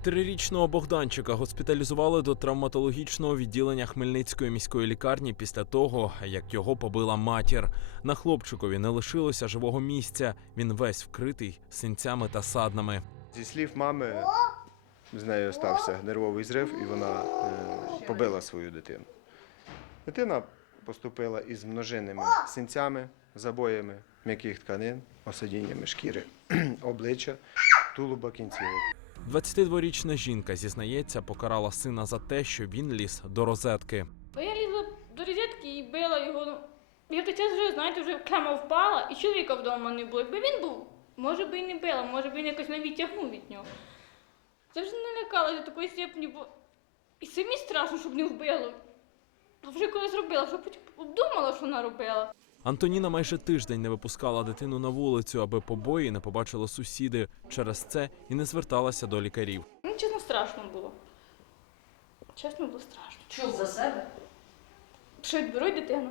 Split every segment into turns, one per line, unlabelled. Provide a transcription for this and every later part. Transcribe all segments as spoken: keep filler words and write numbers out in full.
Трирічного Богданчика госпіталізували до травматологічного відділення Хмельницької міської лікарні після того, як його побила матір. На хлопчикові не лишилося живого місця. Він весь вкритий синцями та саднами.
Зі слів мами, з нею стався нервовий зрив і вона е, побила свою дитину. Дитина поступила із множинними синцями, забоями м'яких тканин, осадіннями шкіри, обличчя, тулуба, кінцівок.
двадцятидворічна жінка, зізнається, покарала сина за те, що він ліз до розетки.
Я лізла до розетки і била його. Я в той час вже, знаєте, вже клема впала, і чоловіка вдома не було. Якби він був, може би і не била, може би він якось не відтягнув від нього. Це вже не лякала до такої степені, бо і самі страшно, щоб не вбило. А вже коли зробила, вже потім обдумала, що вона робила.
Антоніна майже тиждень не випускала дитину на вулицю, аби побої не побачили сусіди. Через це і не зверталася до лікарів.
Ну, чесно, страшно було. Чесно, було страшно.
Чув за себе?
Що відберуть дитину?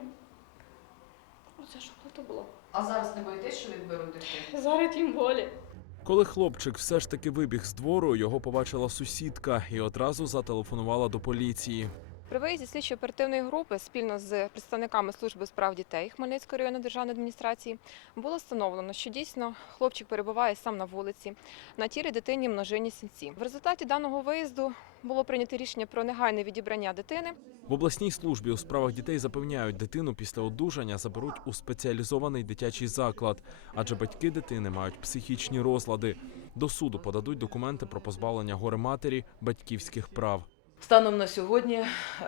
Оце що то було.
А зараз не боїтесь, що відберуть дитину?
Зараз тим волі.
Коли хлопчик все ж таки вибіг з двору, його побачила сусідка і одразу зателефонувала до поліції.
При виїзді слідчо-оперативної групи спільно з представниками служби справ дітей Хмельницької районної державної адміністрації було встановлено, що дійсно хлопчик перебуває сам на вулиці, на тілі дитині множинні синці. В результаті даного виїзду було прийнято рішення про негайне відібрання дитини.
В обласній службі у справах дітей запевняють, дитину після одужання заберуть у спеціалізований дитячий заклад, адже батьки дитини мають психічні розлади. До суду подадуть документи про позбавлення горе-матері батьківських прав.
Станом на сьогодні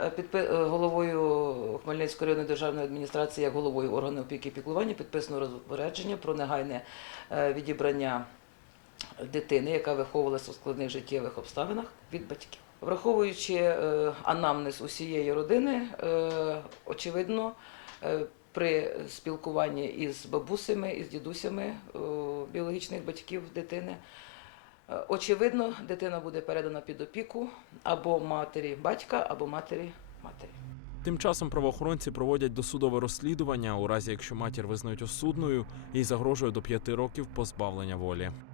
головою Хмельницької районної державної адміністрації, як головою органу опіки і піклування, підписано розпорядження про негайне відібрання дитини, яка виховувалася у складних життєвих обставинах, від батьків. Враховуючи анамнез усієї родини, очевидно, при спілкуванні із бабусями, із дідусями біологічних батьків дитини, очевидно, дитина буде передана під опіку або матері батька, або матері матері.
Тим часом правоохоронці проводять досудове розслідування. У разі, якщо матір визнають осудною, їй загрожує до п'яти років позбавлення волі.